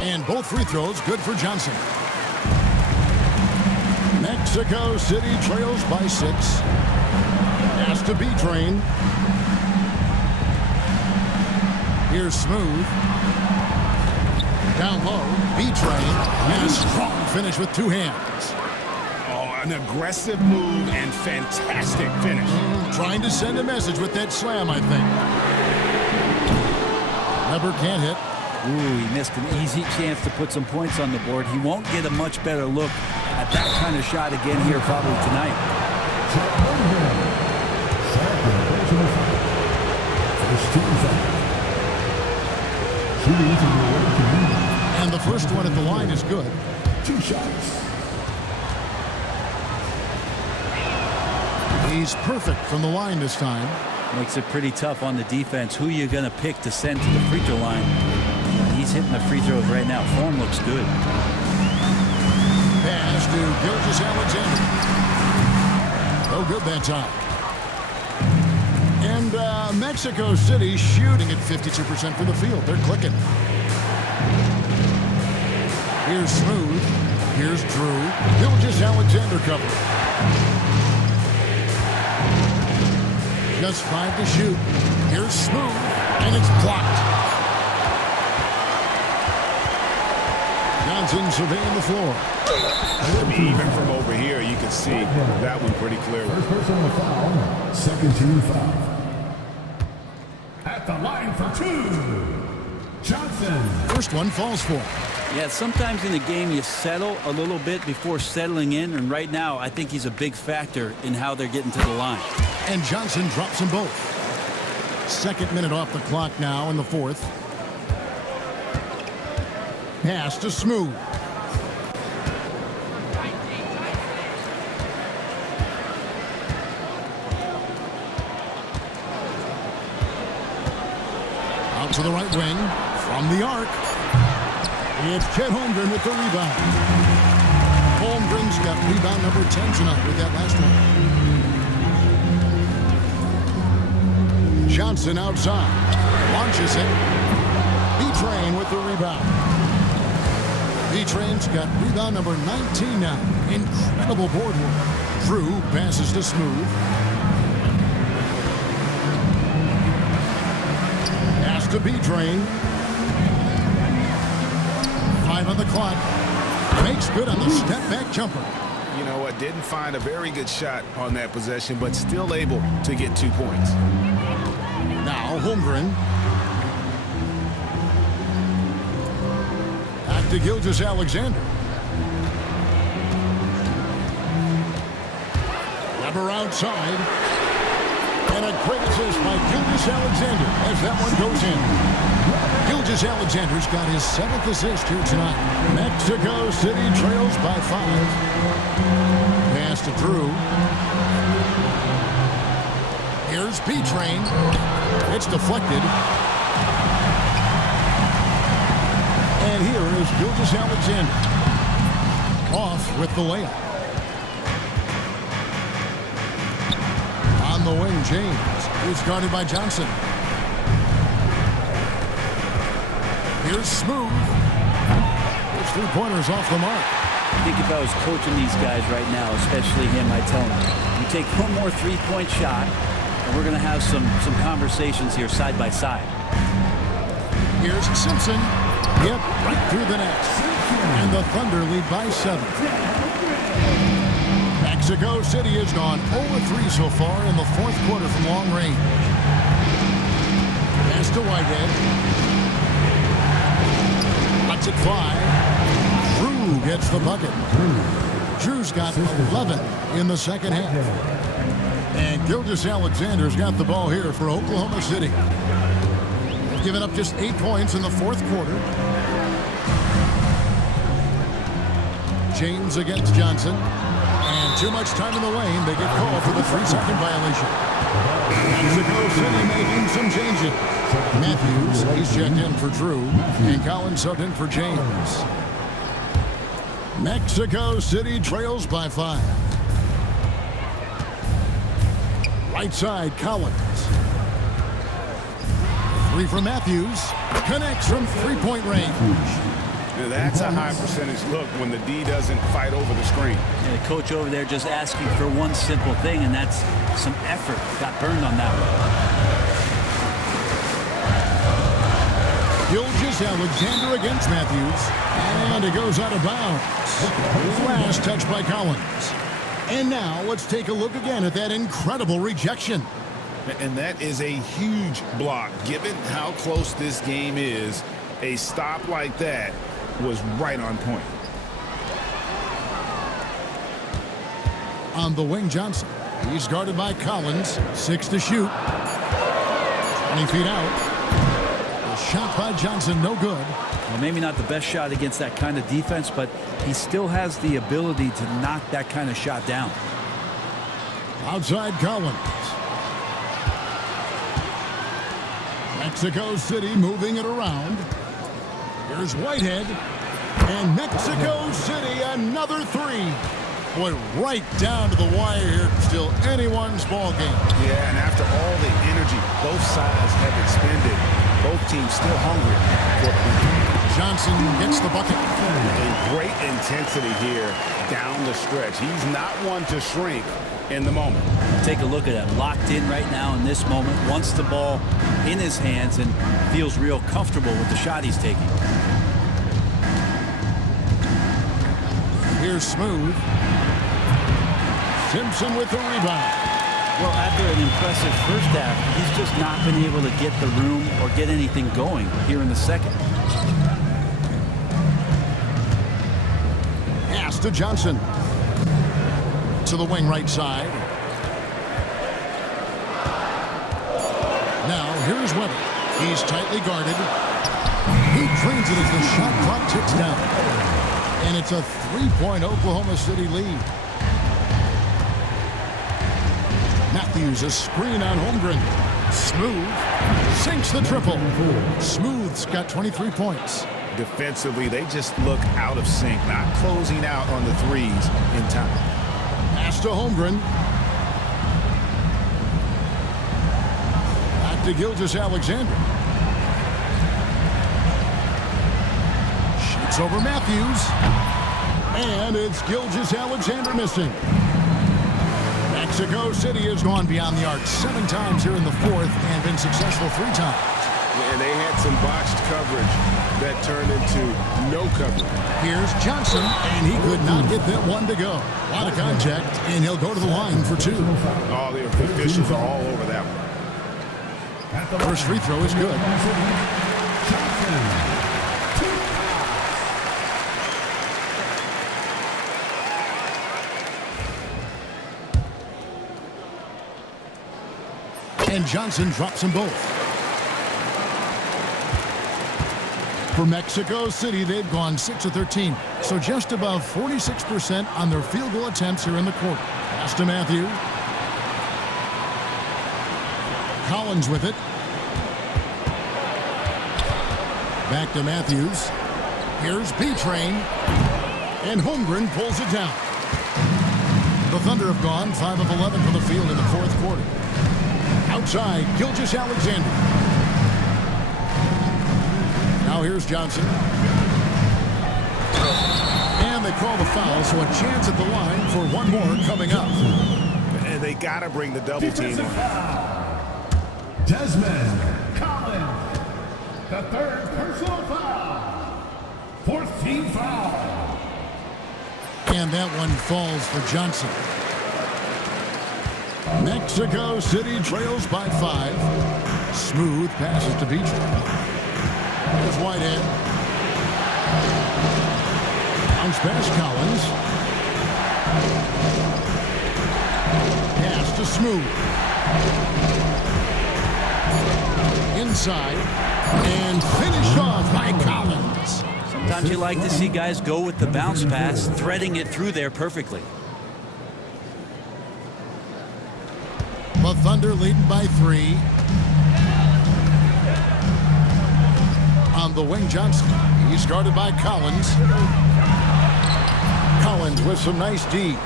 And both free throws good for Johnson. Mexico City trails by 6. Has to be Train. Here's Smooth. Down low, B-Train. And a strong finish with 2 hands. An aggressive move and fantastic finish. Trying to send a message with that slam, I think. Weber can't hit. Ooh, he missed an easy chance to put some points on the board. He won't get a much better look at that kind of shot again here probably tonight. And the first one at the line is good. 2 shots. He's perfect from the line this time. Makes it pretty tough on the defense. Who you going to pick to send to the free throw line? He's hitting the free throws right now. Form looks good. Pass to Gilgeous-Alexander. No good that time. And Mexico City shooting at 52% from the field. They're clicking. Here's Smooth. Here's Drew. Gilgeous-Alexander cover. Just 5 to shoot. Here's Smooth, and it's blocked. Johnson surveying the floor. Even from over here, you can see that one pretty clearly. First personal foul, second team foul. At the line for 2, Johnson. First one falls for. Yeah, sometimes in the game you settle a little bit before settling in, and right now I think he's a big factor in how they're getting to the line. And Johnson drops them both. Second minute off the clock now in the fourth. Pass to Smooth. Out to the right wing from the arc. It's Chet Holmgren with the rebound. Holmgren's got rebound number 10 tonight with that last one. Johnson outside. Launches it. B-Train with the rebound. B-Train's got rebound number 19 now. Incredible board work. Drew passes to Smooth. to B-Train. 5 on the clock. Makes good on the step-back jumper. You know what? Didn't find a very good shot on that possession, but still able to get 2 points. Now Holmgren. Back to Gilgeous-Alexander. Number outside. And a great assist by Gilgeous-Alexander as that one goes in. Gilgeous-Alexander's got his 7th assist here tonight. Mexico City trails by 5. Pass to Drew. Here's B-Train. It's deflected. And here is Gilgeous-Alexander. Off with the layup. On the wing, James. He's guarded by Johnson. Here's Smooth. His 3-pointers off the mark. I think if I was coaching these guys right now, especially him, I'd tell him, you take one more 3-point shot, and we're going to have some conversations here side by side. Here's Simpson. Yep, right through the net. And the Thunder lead by 7. Mexico City has gone 0-3 so far in the 4th quarter from long range. Pass to Whitehead. Lets it fly. Drew gets the bucket. Drew's got 11 in the second half. And Gilgeous-Alexander's got the ball here for Oklahoma City. They've given up just 8 points in the 4th quarter. James against Johnson. And too much time in the lane. They get called for the 3-second violation. Mexico City making some changes. Matthews, he's checked in for Drew. And Collins subbed in for James. Mexico City trails by 5. Right side, Collins. 3 from Matthews. Connects from 3-point range. That's a high percentage look when the D doesn't fight over the screen. And the coach over there just asking for one simple thing, and that's some effort. Got burned on that one. Gilgeous-Alexander against Matthews. And it goes out of bounds. Last touch by Collins. And now let's take a look again at that incredible rejection. And that is a huge block. Given how close this game is, a stop like that was right on point. On the wing, Johnson. He's guarded by Collins. 6 to shoot. 20 feet out. A shot by Johnson, no good. Well, maybe not the best shot against that kind of defense, but he still has the ability to knock that kind of shot down. Outside Collins. Mexico City moving it around. Here's Whitehead. And Mexico City, another 3. Boy, right down to the wire here. Still anyone's ball game. Yeah, and after all the energy both sides have expended, both teams still hungry for the win. Johnson gets the bucket. A great intensity here down the stretch. He's not one to shrink in the moment. Take a look at it. Locked in right now in this moment. Wants the ball in his hands and feels real comfortable with the shot he's taking. Here's Smooth. Simpson with the rebound. Well, after an impressive first half, he's just not been able to get the room or get anything going here in the second. Pass to Johnson. To the wing right side. Now, here's Webber. He's tightly guarded. He drains it as the shot clock ticks down. And it's a 3-point Oklahoma City lead. Matthews, a screen on Holmgren. Smooth sinks the triple. Smooth's got 23 points. Defensively, they just look out of sync, not closing out on the threes in time. Pass to Holmgren. Back to Gilgeous-Alexander. Shoots over Matthews. And it's Gilgeous-Alexander missing. Mexico City has gone beyond the arc 7 times here in the 4th and been successful 3 times. And they had some botched coverage that turned into no coverage. Here's Johnson, and he could not get that one to go. A lot of contact, and he'll go to the line for 2. All the officials are all over that one. First free throw is good. And Johnson drops them both. For Mexico City, they've gone 6 of 13, so just above 46% on their field goal attempts here in the quarter. Pass to Matthews. Collins with it. Back to Matthews. Here's B-Train. And Holmgren pulls it down. The Thunder have gone 5 of 11 from the field in the fourth quarter. Outside, Gilgeous-Alexander. Now here's Johnson. And they call the foul, so a chance at the line for one more coming up. And they got to bring the double team on. Desmond Collins, the third personal foul. Fourth team foul. And that one falls for Johnson. Mexico City trails by 5. Smooth passes to Beecher. Here's Whitehead. Bounce pass Collins. Pass to Smooth. Inside. And finished off by Collins. Sometimes you like to see guys go with the bounce pass, threading it through there perfectly. The Thunder leading by 3. On the wing, Johnson. He's guarded by Collins. Collins with some nice D.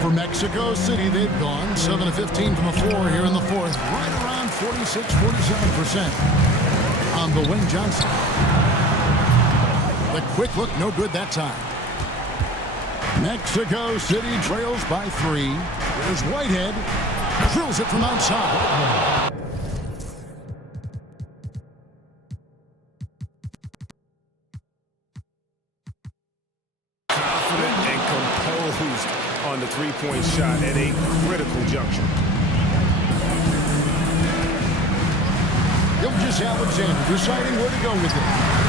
For Mexico City, they've gone 7 of 15 from the floor here in the fourth. Right around 46-47%. On the wing, Johnson. The quick look, no good that time. Mexico City trails by 3. There's Whitehead. Drills it from outside. Confident and composed on the three-point shot at a critical juncture. Gilgeous-Alexander deciding where to go with it.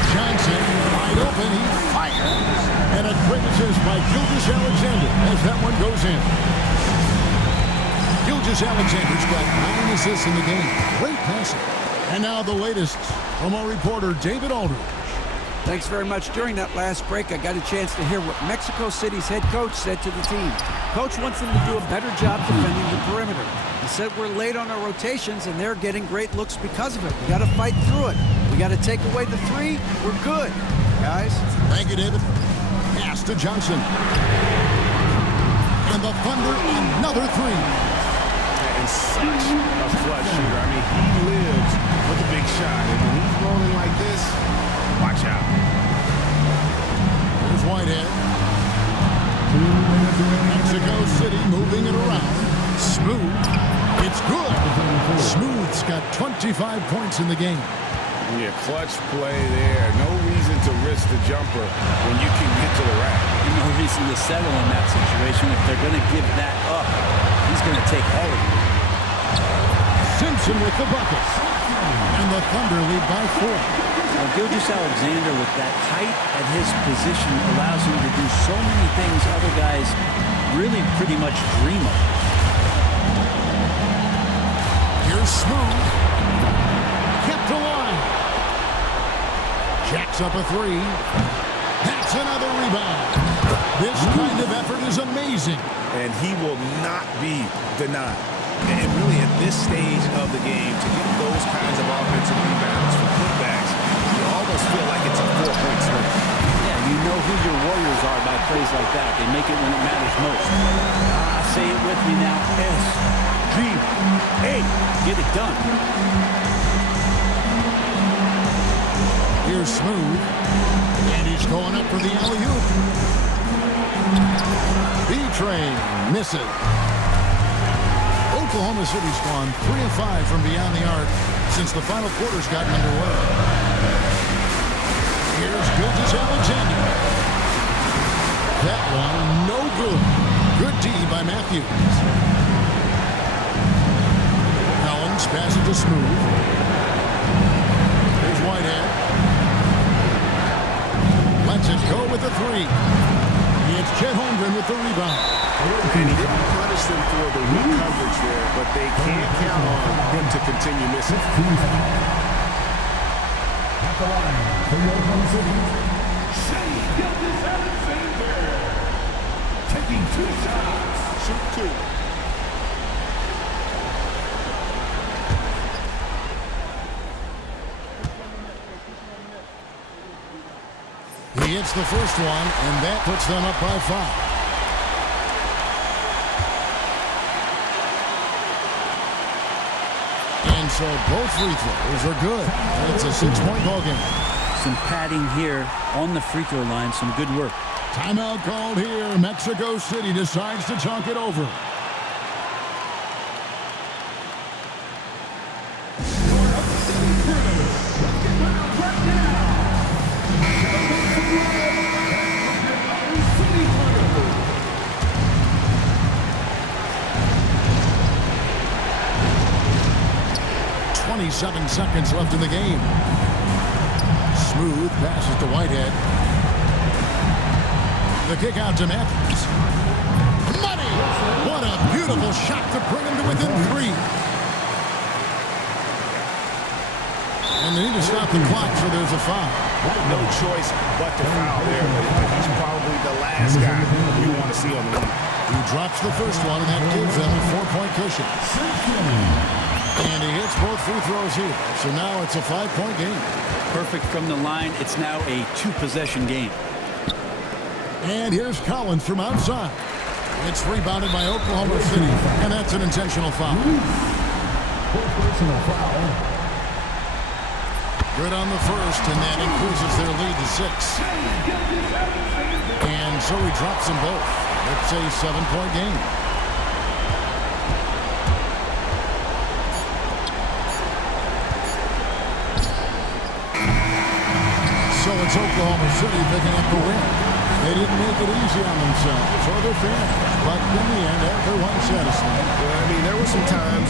Johnson wide open. He fires. And a great assist by Gilgeous-Alexander as that one goes in. Gilgeous-Alexander's got 9 assists in the game. Great passing. And now the latest from our reporter, David Aldridge. Thanks very much. During that last break, I got a chance to hear what Mexico City's head coach said to the team. Coach wants them to do a better job defending the perimeter. He said we're late on our rotations, and they're getting great looks because of it. We got to fight through it. We got to take away the 3. We're good, guys. Thank you, David. Pass to Johnson. And the Thunder another 3. And such a clutch shooter. I mean, he lives with a big shot. And when he's rolling like this, watch out. Here's Whitehead. Mexico City moving it around. Smooth. It's good. Smooth's got 25 points in the game. Yeah, clutch play there. No reason to risk the jumper when you can get to the rack. No reason to settle in that situation. If they're going to give that up, he's going to take all of it. Simpson with the bucket. And the Thunder lead by 4. Well, Gilgeous-Alexander with that height at his position allows him to do so many things other guys really pretty much dream of. Here's Smooth. Kept alive. Jacks up a 3. That's another rebound. This kind of effort is amazing. And he will not be denied. And really at this stage of the game, to get those kinds of offensive rebounds from putbacks, you almost feel like it's a 4-point swing. Yeah, you know who your Warriors are by plays like that. They make it when it matters most. Say it with me now. S-G-A. Get it done. Here's Smooth. And he's going up for the alley-oop. B-Train misses. Oklahoma City's gone 3 of 5 from beyond the arc. since the final quarter's gotten underway. Here's Gilgeous-Alexander. That one, no good. Good D by Matthews. Collins passes to Smooth. Here's Whitehead. Lets it go with the three. It's Chet Holmgren with the rebound. And he didn't punish them for the weak coverage there, but they can't count on him to continue missing. At the line for Oklahoma City, Gilgeous-Alexander. Taking 2 shots. Shoot 2. He hits the first one, and that puts them up by 5. And so both free throws are good. It's a 6-point ball game. Some padding here on the free throw line. Some good work. Timeout called here. Mexico City decides to talk it over. Seven seconds left in the game. Smooth passes to Whitehead. The kick out to Matthews. Money! What a beautiful shot to bring him to within 3. And they need to stop the clock, so there's a foul. No choice but to foul there, but he's probably the last guy you want to see on the line. He drops the first one, and that gives them a 4-point cushion. And he hits both free throws here. So now it's a 5-point game. Perfect from the line. It's now a 2-possession game. And here's Collins from outside. It's rebounded by Oklahoma City. And that's an intentional foul. Personal foul. Good on the first, and that increases their lead to 6. And so he drops them both. It's a 7-point game. So it's Oklahoma City picking up the win. They didn't make it easy on themselves or their fans, but in the end, everyone's satisfied. Well, I mean, there were some times